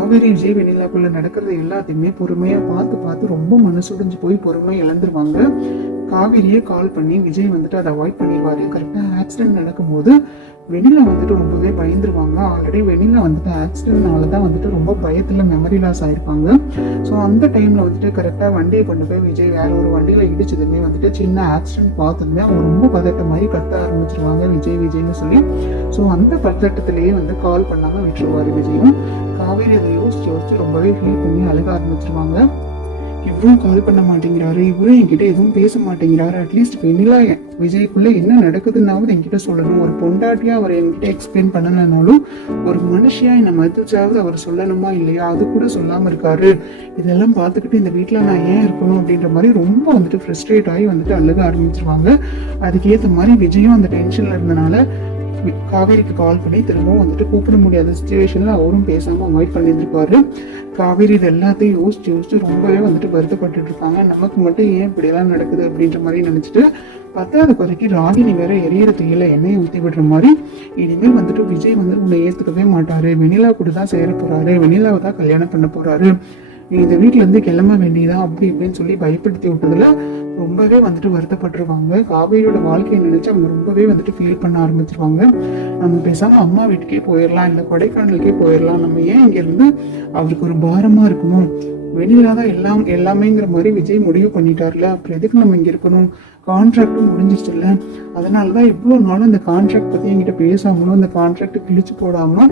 காவேரி விஜய் வெண்ணிலாக்குள்ள நடக்கிறது எல்லாத்தையுமே பொறுமையா பார்த்து பார்த்து ரொம்ப மனசுடைஞ்சு போய் பொறுமையை இழந்துருவாங்க. காவேரியே கால் பண்ணி விஜய் வந்துட்டு அதை அவாய்ட் பண்ணிடுவாரு. கரெக்டா ஆக்சிடென்ட் நடக்கும்போது வெண்ணிலா வந்துட்டு ரொம்பவே பயந்துருவாங்க. ஆல்ரெடி வெண்ணிலா வந்துட்டு ஆக்சிடென்ட்னால தான் வந்துட்டு ரொம்ப பயத்துல மெமரி லாஸ் ஆயிருப்பாங்க. ஸோ அந்த டைம்ல வந்துட்டு கரெக்டா வண்டியை கொண்டு போய் விஜய் வேற ஒரு வண்டியில இடிச்சதுமே வந்துட்டு சின்ன ஆக்சிடென்ட் பார்த்ததுமே அவங்க ரொம்ப பதட்ட மாதிரி கத்த ஆரம்பிச்சிருவாங்க, விஜய் விஜய்னு சொல்லி. ஸோ அந்த பதட்டத்திலேயே வந்து கால் பண்ணாம விட்டுருவாரு விஜயும். காவேரி அதை யோசிச்சு ரொம்பவே ஃபீல் பண்ணி அழுக ஆரம்பிச்சிருவாங்க. இவரும் கால் பண்ண மாட்டேங்கிறாரு, இவரும் என்கிட்ட எதுவும் பேச மாட்டேங்கிறாரு, அட்லீஸ்ட் வெண்ணிலா விஜய்க்குள்ள என்ன நடக்குதுன்னாவது என்கிட்ட சொல்லணும். ஒரு பொண்டாட்டியா அவர் என்கிட்ட எக்ஸ்பிளைன் பண்ணலனாலும் ஒரு மனுஷியா என்னை மதிச்சாவது அவர் சொல்லணுமா இல்லையா, அது கூட சொல்லாம இருக்காரு. இதெல்லாம் பார்த்துக்கிட்டு இந்த வீட்டுல நான் ஏன் இருக்கணும் அப்படின்ற மாதிரி ரொம்ப வந்துட்டு ஃப்ரஸ்ட்ரேட் ஆகி வந்துட்டு அழுக ஆரம்பிச்சிருவாங்க. அதுக்கேற்ற மாதிரி விஜயும் அந்த டென்ஷன்ல இருந்தனால காவேரிக்கு கால் பண்ணி திரும்பவும் வந்துட்டு கூப்பிட முடியாத சுச்சுவேஷன்ல அவரும் பேசாம அவாய்ட் பண்ணியிருந்திருப்பாரு. காவேரி இது எல்லாத்தையும் யோசிச்சு ரொம்பவே வந்துட்டு வருத்தப்பட்டு இருக்காங்க. நமக்கு மட்டும் ஏன் இப்படி எல்லாம் நடக்குது அப்படின்ற மாதிரி நினைச்சிட்டு, பத்தாவது குறைக்கு ராகினி வேற எரியற தீயில எண்ணெயை ஊத்தி விடுற மாதிரி, இனிமேல் வந்துட்டு விஜய் வந்து உன்னை ஏத்துக்கவே மாட்டாரு, வெண்ணிலா கூட தான் சேர போறாரு, வெண்ணிலாவை தான் கல்யாணம் பண்ண போறாரு, நீ இந்த வீட்டுல இருந்து கிளம்ப வேண்டியதான் அப்படி இப்படின்னு சொல்லி பயப்படுத்தி விட்டதுல ரொம்பவே வந்துட்டு வருத்தப்பட்டுருவாங்க. காவேரியோட வாழ்க்கையை நினைச்சு அவங்க ரொம்பவே வந்துட்டு ஃபீல் பண்ண ஆரம்பிச்சிருவாங்க. நம்ம பேசாம அம்மா வீட்டுக்கே போயிடலாம், இல்லை கொடைக்கானலுக்கே போயிடலாம், நம்ம ஏன் இங்க இருந்து அவருக்கு ஒரு பாரமா இருக்கணும், வெளியில தான் எல்லாமேங்கிற மாதிரி விஜய் முடிவு பண்ணிட்டார்ல, அப்புறம் எதுக்கு நம்ம இங்க இருக்கணும், கான்ட்ராக்டும் முடிஞ்சிச்சுல்ல, அதனாலதான் இவ்வளவு நாளும் அந்த கான்ட்ராக்ட் பத்தி என்கிட்ட பேசாமலும் அந்த கான்ட்ராக்ட் கிழிச்சு போடாம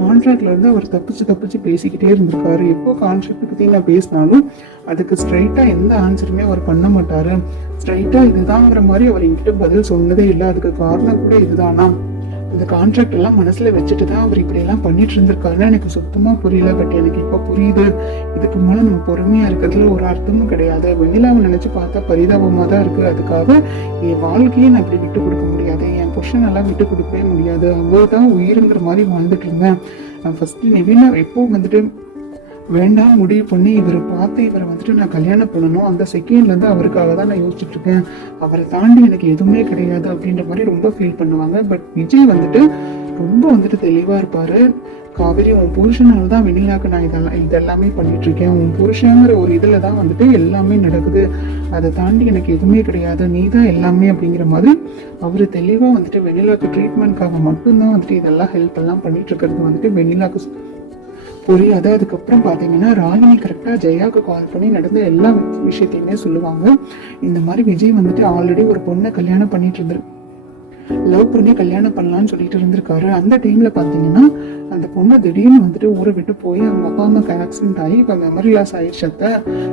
கான்ட்ராக்ட்ல இருந்து அவர் தப்பிச்சு பேசிக்கிட்டே இருந்திருக்காரு. எப்போ கான்ட்ராக்ட் பத்தி நான் பேசினாலும் அதுக்கு ஸ்ட்ரைட்டா எந்த ஆன்சருமே அவர் பண்ண மாட்டாரு. ஸ்ட்ரைட்டா இதுதாங்கிற மாதிரி அவர் என்கிட்ட பதில் சொன்னதே இல்லை. அதுக்கு காரணம் கூட இதுதானா, இந்த கான்ட்ராக்ட் எல்லாம் மனசுல வச்சுட்டு தான் அவர் இப்படி எல்லாம் பண்ணிட்டு இருந்திருக்காருன்னு எனக்கு சுத்தமா புரியல. பட் எனக்கு இப்ப புரியுது, இதுக்கு மேல நம்ம பொறுமையா இருக்கிறதுல ஒரு அர்த்தமும் கிடையாது. வெண்ணிலாவை நினைச்சு பார்த்தா பரிதாபமா தான் இருக்கு. அதுக்காக என் வாழ்க்கையை நான் இப்படி விட்டு கொடுக்க முடியாது, என் புருஷன் எல்லாம் விட்டு கொடுக்கவே முடியாது, அவர்தான் உயிருங்கிற மாதிரி வாழ்ந்துட்டு இருந்தேன். ஃபர்ஸ்ட் நிவினா எப்போ வந்துட்டு வேண்டாம் முடிவு பண்ணி இவரை பார்த்து இவரை வந்துட்டு நான் கல்யாணம் பண்ணணும், அந்த செகண்ட்ல இருந்து அவருக்காக தான் நான் யோசிச்சுட்டு இருக்கேன், அவரை தாண்டி எனக்கு எதுவுமே கிடையாது அப்படின்ற மாதிரி ரொம்ப ஃபீல் பண்ணுவாங்க. பட் விஜய் வந்துட்டு ரொம்ப வந்துட்டு தெளிவா இருப்பாரு. காவேரி, உன் புருஷனால தான் வெண்ணிலாக்கு நான் இதெல்லாமே பண்ணிட்டு இருக்கேன், உன் புருஷங்கிற ஒரு இதுல தான் வந்துட்டு எல்லாமே நடக்குது, அதை தாண்டி எனக்கு எதுவுமே கிடையாது, நீ தான் எல்லாமே அப்படிங்கிற மாதிரி அவரு தெளிவா வந்துட்டு வெண்ணிலாக்கு ட்ரீட்மெண்ட்காக மட்டும்தான் வந்துட்டு இதெல்லாம் ஹெல்ப் எல்லாம் பண்ணிட்டு இருக்கிறது வந்துட்டு வெண்ணிலாக்கு புரியாது. அதுக்கப்புறம் பாத்தீங்கன்னா ராகினி கரெக்டா ஜெயாவுக்கு கால் பண்ணி நடந்த எல்லா விஷயத்தையுமே சொல்லுவாங்க. இந்த மாதிரி விஜய் வந்துட்டு ஆல்ரெடி ஒரு பொண்ணை கல்யாணம் பண்ணிட்டு லவ் பண்ணி கல்யாணம் பண்ணலான்னு சொல்லிட்டு இருந்திருக்காரு. அந்த டைம்ல பாத்தீங்கன்னா அந்த பொண்ணு திடீர்னு வந்துட்டு ஊரை விட்டு போய் அவங்க அப்பா அம்மாக்கு ஆக்சிடென்ட் ஆகி இப்போ மெமரி லாஸ் ஆயிடுச்சத்த.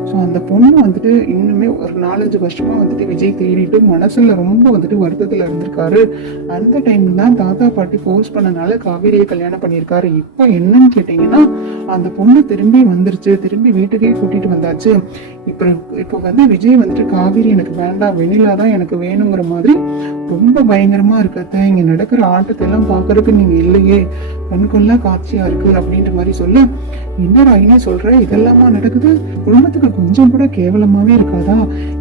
ஸோ அந்த பொண்ணு வந்துட்டு இன்னுமே ஒரு 4-5 வருஷமா வந்துட்டு விஜய் தேடிட்டு மனசுல ரொம்ப வந்துட்டு வருத்தத்துல இருந்திருக்காரு. அந்த டைம்ல தான் தாத்தா பாட்டி ஃபோர்ஸ் பண்ணனால காவேரியை கல்யாணம் பண்ணியிருக்காரு. இப்போ என்னன்னு கேட்டீங்கன்னா அந்த பொண்ணு திரும்பி வந்துருச்சு, திரும்பி வீட்டுக்கே கூட்டிட்டு வந்தாச்சு. இப்போ வந்து விஜய் வந்துட்டு காவேரி எனக்கு வேண்டாம், வெண்ணிலா தான் எனக்கு வேணுங்கிற மாதிரி ரொம்ப பயங்கரமா இருக்கத்த, இங்க நடக்கிற ஆட்டத்தை எல்லாம் பாக்குறதுக்கு நீங்க இல்லையே, கண்கொள்ளா காட்சியா இருக்கு அப்படின்ற மாதிரி சொல்ல, என்னடா என்ன சொல்ற, இதெல்லாமா நடக்குது, குடும்பத்துக்கு கொஞ்சம் கூட கேவலமாவே இருக்காதா,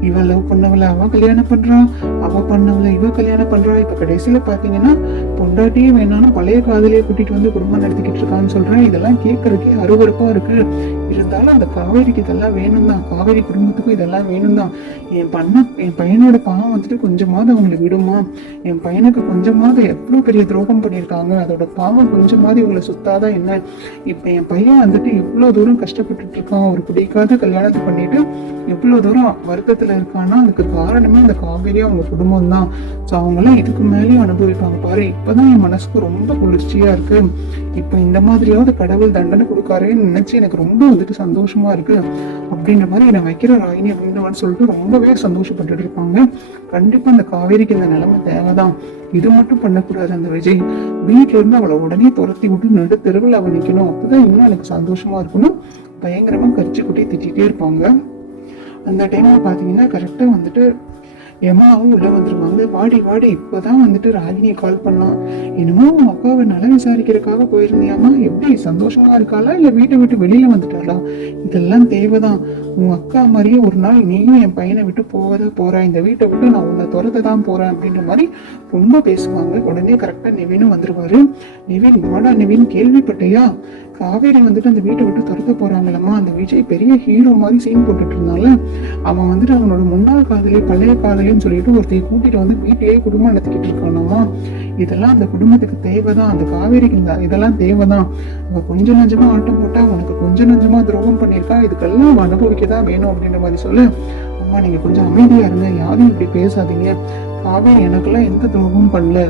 இவ லவ் பண்ணவள அவ கல்யாணம் பண்றா, அவ பண்ணவள இவ கல்யாணம் பண்றா, இப்ப கடைசியில பாத்தீங்கன்னா பொண்டாட்டியே வேணாலும் பழைய காதலியை கூட்டிட்டு வந்து குடும்பம் நடத்திக்கிட்டு இருக்கான்னு சொல்றேன். இதெல்லாம் கேட்கறதுக்கே அருவருப்பா இருக்கு. இருந்தாலும் அந்த காவேரிக்கு இதெல்லாம் வேணும் தான், காவேரி குடும்பத்துக்கும் இதெல்லாம் வேணும் தான். என் பையனோட பாவம் வந்துட்டு கொஞ்சமாவது அவங்களை விடுமா, என் பையனுக்கு கொஞ்சமாவது எவ்வளவு பெரிய துரோகம் பண்ணியிருக்காங்க, அதோட பாவம் கொஞ்சமாவது இவங்களை சுத்தாதான் என்ன. இப்ப என் பையன் வந்துட்டு இவ்வளவு தூரம் கஷ்டப்பட்டுட்டு இருக்கான், ஒரு பிடிக்காத கல்யாணத்தை பண்ணிட்டு இவ்வளவு தூரம் வருத்தத்துல இருக்கான்னா அதுக்கு காரணமே அந்த காவேரியா அவங்க குடும்பம் தான். ஸோ அவங்கெல்லாம் இதுக்கு மேலேயும் அனுபவிப்பாங்க பாரு. இப்பதான் என் மனசுக்கு ரொம்ப குளிர்ச்சியா இருக்கு. இப்ப இந்த மாதிரியாவது கடவுள் தண்டனை கொடுக்காரேன்னு நினைச்சு எனக்கு ரொம்ப வந்துட்டு சந்தோஷமா இருக்கு அப்படின்ற மாதிரி நான் வைக்கிற ராகினி அப்படின்ற மாதிரி சொல்லிட்டு ரொம்பவே சந்தோஷப்பட்டுட்டு இருப்பாங்க. கண்டிப்பா அந்த காவேரிக்கு இந்த நிலைமை தேவைதான். இது மட்டும் பண்ணக்கூடாது. அந்த விஜய் வீட்டுல இருந்து அவளை உடனே துரத்தி விட்டு நடு தெருவில் அவள் நிக்கணும், அப்பதான் இன்னும் எனக்கு சந்தோஷமா இருக்கணும். பயங்கரமா கரிச்சு குட்டி திட்டிகிட்டே இருப்பாங்க. அந்த டைம்ல பாத்தீங்கன்னா கரெக்டா வந்துட்டு யமுனாவும் உள்ள வந்துருவாங்க. வாடி வாடி, இப்பதான் வந்துட்டு ராகினியை கால் பண்ணலாம். என்னமோ உன் அக்காவை நல விசாரிக்கிறதுக்காக போயிருந்தியாமா, எப்படி சந்தோஷமா இருக்காளா இல்ல வீட்டை விட்டு வெளியில வந்துட்டாளா? இதெல்லாம் தேவைதான். உன் அக்கா மாதிரியே ஒரு நாள் நீயும் என் பையனை விட்டு போறேன், இந்த வீட்டை விட்டு நான் உன்னை துரத்த தான் போறேன் அப்படின்ற மாதிரி ரொம்ப பேசுவாங்க. உடனே கரெக்டா நிவினும் வந்துருவாரு. நிவின், வாடா நிவின், கேள்விப்பட்டையா காவேரி வந்துட்டு அந்த வீட்டை விட்டு துரத்த போறாங்களம்மா. அந்த விஜய் பெரிய ஹீரோ மாதிரி சீன் போட்டுட்டு இருந்தால, அவன் வந்துட்டு அவனோட முன்னாள் காதலி பழைய காதலின்னு சொல்லிட்டு ஒருத்தைய கூட்டிட்டு வந்து வீட்டிலேயே குடும்பம் நடத்திக்கிட்டு இருக்கானாமா. இதெல்லாம் அந்த குடும்பத்துக்கு தேவைதான், அந்த காவேரிக்கு இதெல்லாம் தேவைதான். அவ கொஞ்சம் நஞ்சமா ஆட்டம் போட்டா உனக்கு கொஞ்சம் நஞ்சமா துரோகம் பண்ணியிருக்கா, இதுக்கெல்லாம் அனுபவிக்கதான் வேணும் அப்படின்ற மாதிரி சொல்லு. அம்மா நீங்க கொஞ்சம் அமைதியா இருங்க, யாரும் இப்படி பேசாதீங்க. காவேரி எனக்கெல்லாம் எந்த துரோகமும் பண்ணல,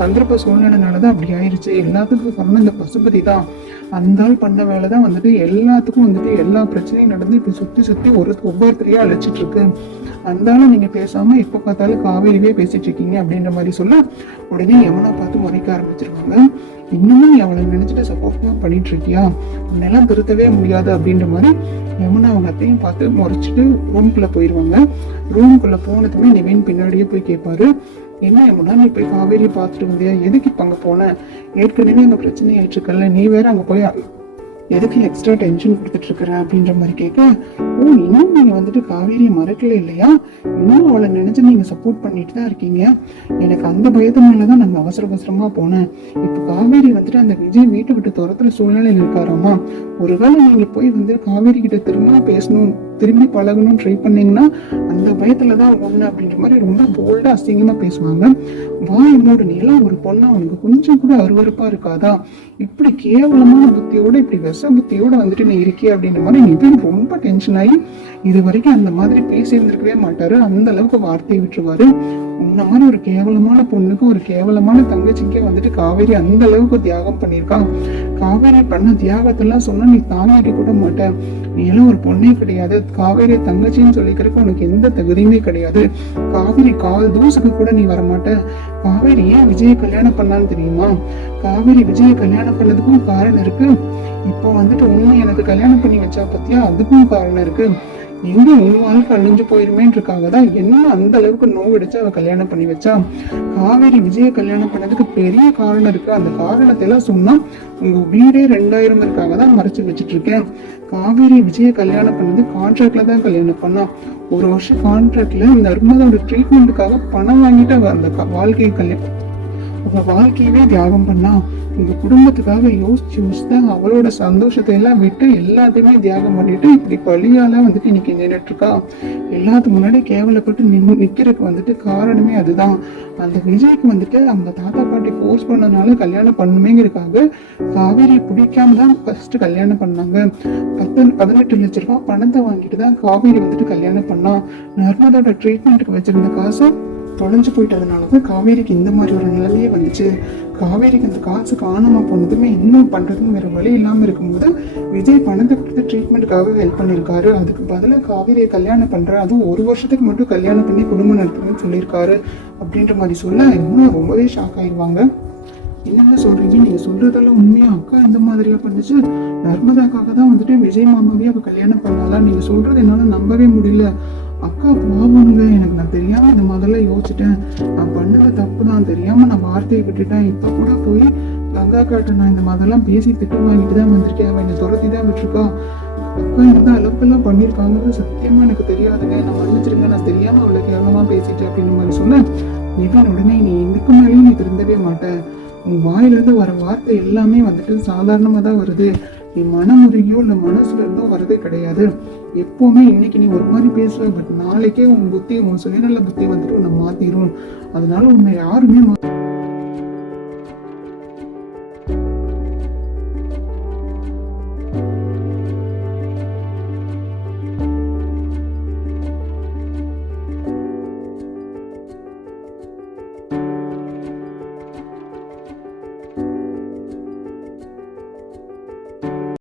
சந்தர்ப்ப சூழ்நிலைனாலதான் அப்படி ஆயிடுச்சு. எல்லாத்துக்கும் காரணம் இந்த பசுபதி தான். அந்த ஆள் பண்ண வேலைதான் வந்துட்டு எல்லாத்துக்கும் வந்துட்டு எல்லா பிரச்சனையும் நடந்து இப்படி சுத்தி சுத்தி ஒவ்வொருத்தரையா அழைச்சிட்டு இருக்கு. அந்த ஆளை நீங்க பேசாம எப்ப பார்த்தாலும் காவேரியே பேசிட்டு இருக்கீங்க அப்படின்ற மாதிரி சொல்ல, உடனே யமுனா பார்த்து முறைக்க ஆரம்பிச்சிருவாங்க. இன்னமும் நீ அவளை நினைச்சிட்டு சப்போர்ட் தான் பண்ணிட்டு இருக்கியா, உன்னெல்லாம் திருத்தவே முடியாது அப்படின்ற மாதிரி யமுனா அவங்க அத்தையும் பார்த்து முறைச்சிட்டு ரூம்குள்ள போயிடுவாங்க. ரூம்குள்ள போனதுமே நிவின் பின்னாடியே போய் கேட்பாரு, என்ன யமுனா நீ போய் காவேரி பார்த்துட்டு வந்தியா, எதுக்கு இப்ப அங்க போன, ஏற்கனவே அங்க பிரச்சனை ஆயிடுச்சுக்கல்ல, நீ வேற அங்க போய் எதுக்கு எக்ஸ்ட்ரா டென்ஷன் கொடுத்துட்டு இருக்கிற அப்படின்ற மாதிரி கேட்க, ஓ இன்னும் நீங்க வந்துட்டு காவேரியை மறக்கல இல்லையா, இன்னும் அவளை நினைச்சு நீங்க சப்போர்ட் பண்ணிட்டு தான் இருக்கீங்க. எனக்கு அந்த பயத்து மேலதான் நாங்க அவசர அவசரமா போனேன். இப்ப காவேரி வந்துட்டு அந்த விஜய் வீட்டை விட்டு துரத்துற சூழ்நிலையில் இருக்காராமா. ஒருவேளை நீங்க போய் வந்து காவேரி கிட்ட திரும்ப பேசணும், திரும்பி பழகணும்னு ட்ரை பண்ணீங்கன்னா அந்த பயத்துலதான் ஒண்ணு அப்படின்ற மாதிரி ரொம்ப போல்டா அசிங்கமா பேசுவாங்க. வாய் மூடு, நீ எல்லாம் ஒரு பொண்ணா, உனக்கு கொஞ்சம் கூட அருவருப்பா இருக்காதா, இப்படி கேவலமான புத்தியோட இப்படி விஷ புத்தியோட வந்துட்டு நீ இருக்கிய அப்படின்ற மாதிரி நிவின் ரொம்ப டென்ஷன் ஆகி இது வரைக்கும் அந்த மாதிரி பேசி இருந்திருக்கவே மாட்டாரு. அந்த அளவுக்கு வார்த்தையை விட்டுருவாரு. உன்ன மாதிரி ஒரு கேவலமான பொண்ணுக்கு ஒரு கேவலமான தங்கச்சிக்கே வந்துட்டு காவேரி அந்த அளவுக்கு தியாகம் பண்ணியிருக்கான். காவேரி பண்ண தியாகத்தெல்லாம் சொன்னா நீ தாங்கிக்க கூட மாட்டேன். நீ எல்லாம் ஒரு பொண்ணே கிடையாது, காவேரி தங்கச்சின்னு சொல்லிக்கிறதுக்கு உனக்கு எந்த தகுதியுமே கிடையாது. காவேரி கால் தூசுக்கு கூட நீ வரமாட்ட. காவேரி ஏன் விஜய கல்யாணம் பண்ணான்னு தெரியுமா? காவேரி விஜய கல்யாணம் பண்ணதுக்கும் காரணம் இருக்கு. இப்போ வந்துட்டு உண்மை எனக்கு கல்யாணம் பண்ணி வச்சா பத்தியா, அதுக்கும் காரணம் இருக்கு. எங்க உன் வாழ்க்கை அழிஞ்சு போயிருமேன்றக்காக தான் என்ன அந்த அளவுக்கு நோவடிச்சு அவ கல்யாணம் பண்ணி வச்சா. காவேரி விஜய கல்யாணம் பண்ணதுக்கு பெரிய காரணம் இருக்கு. அந்த காரணத்தை எல்லாம் சொன்னா உங்க வீடே 2000 இருக்காக தான் மறைச்சு வச்சுட்டு இருக்கேன். காவேரி விஜய கல்யாணம் பண்ணது கான்ட்ராக்ட்ல தான் கல்யாணம் பண்ணா. ஒரு வருஷம் கான்ட்ராக்ட்ல நர்மதோட ட்ரீட்மெண்ட்டுக்காக பணம் வாங்கிட்டு அவ அந்த வாழ்க்கையை அவ வாழ்க்கையவே தியாகம் பண்ணா. உங்க குடும்பத்துக்காக யோசிச்சுதான் அவளோட சந்தோஷத்தை எல்லாம் விட்டு எல்லாத்தையுமே தியாகம் பண்ணிட்டு இப்படி பழியால வந்துட்டு இன்னைக்கு நின்றுட்டு இருக்கா. எல்லாத்துக்கு முன்னாடி கேவலப்பட்டு நிக்கிறதுக்கு வந்துட்டு காரணமே அதுதான். அந்த விஜய்க்கு வந்துட்டு அவங்க தாத்தா பாட்டி ஃபோர்ஸ் பண்ணனால கல்யாணம் பண்ணுமேங்கிறதுக்காக காவேரி பிடிக்காம தான் ஃபர்ஸ்ட் கல்யாணம் பண்ணாங்க. 18 லட்சம் ரூபாய் பணத்தை வாங்கிட்டு தான் காவேரி வந்துட்டு கல்யாணம் பண்ணா. நர்மதோட ட்ரீட்மெண்ட்டுக்கு வச்சிருந்த காசு தொலைஞ்சு போயிட்டதுனாலதான் காவேரிக்கு இந்த மாதிரி ஒரு நிலைமையே வந்துச்சு. காவேரிக்கு அந்த காசு காணாம போனதுமே இன்னும் பண்றதுன்னு வேற வழி இல்லாம இருக்கும்போது விஜய் பணத்தை கொடுத்து ட்ரீட்மெண்ட்டுக்காக ஹெல்ப் பண்ணிருக்காரு. அதுக்கு பதிலாக காவேரியை கல்யாணம் பண்ற, அதுவும் 1 வருஷத்துக்கு மட்டும் கல்யாணம் பண்ணி குடும்பம் நடத்துறேன்னு சொல்லியிருக்காரு அப்படின்ற மாதிரி சொல்ல இன்னும் ரொம்பவே ஷாக் ஆயிடுவாங்க. என்னங்க சொல்றீங்க, நீங்க சொல்றதெல்லாம் உண்மையா? அக்கா இந்த மாதிரியா பண்ணுச்சு? நர்மதாக்காக தான் வந்துட்டு விஜய் மாமாவே அவ கல்யாணம் பண்ணலாம், நீங்க சொல்றது என்னால நம்பவே முடியல. அக்கா பாவங்க, எனக்கு நான் தெரியாம இந்த முதல்ல யோசிச்சிட்டேன். நான் பண்ணது தப்பு தான், தெரியாம நான் வார்த்தையை விட்டுட்டேன். இப்ப கூட போய் கங்கா காட்ட நான் இந்த மாதிரிலாம் பேசி திட்டு வாங்கிட்டு தான் வந்திருக்கேன். அவன் என்னை துரத்தி தான் விட்டுருக்கா. அக்கா இந்த அளவுக்குலாம் பண்ணியிருக்காங்க சத்தியமா எனக்கு தெரியாதுங்க, நான் மன்னிச்சிருங்க, நான் தெரியாம அவளை கேவலமா பேசிட்டேன் அப்படின்னு மாதிரி சொன்னேன். இவன் உடனே நீ இதுக்கு மேலேயும் நீ திருந்தவே மாட்டேன், உன் வாயிலிருந்து வர வார்த்தை எல்லாமே வந்துட்டு சாதாரணமா தான் வருது, நீ மனமுறையோ இல்ல மனசுல இருந்தோ வரதே கிடையாது. எப்பவுமே இன்னைக்கு நீ ஒரு மாதிரி பேசுவ, பட் நாளைக்கே உன் புத்தி, உன் சுயநல புத்தி வந்துட்டு உன்னை மாத்திரும். அதனால உன்னை யாருமே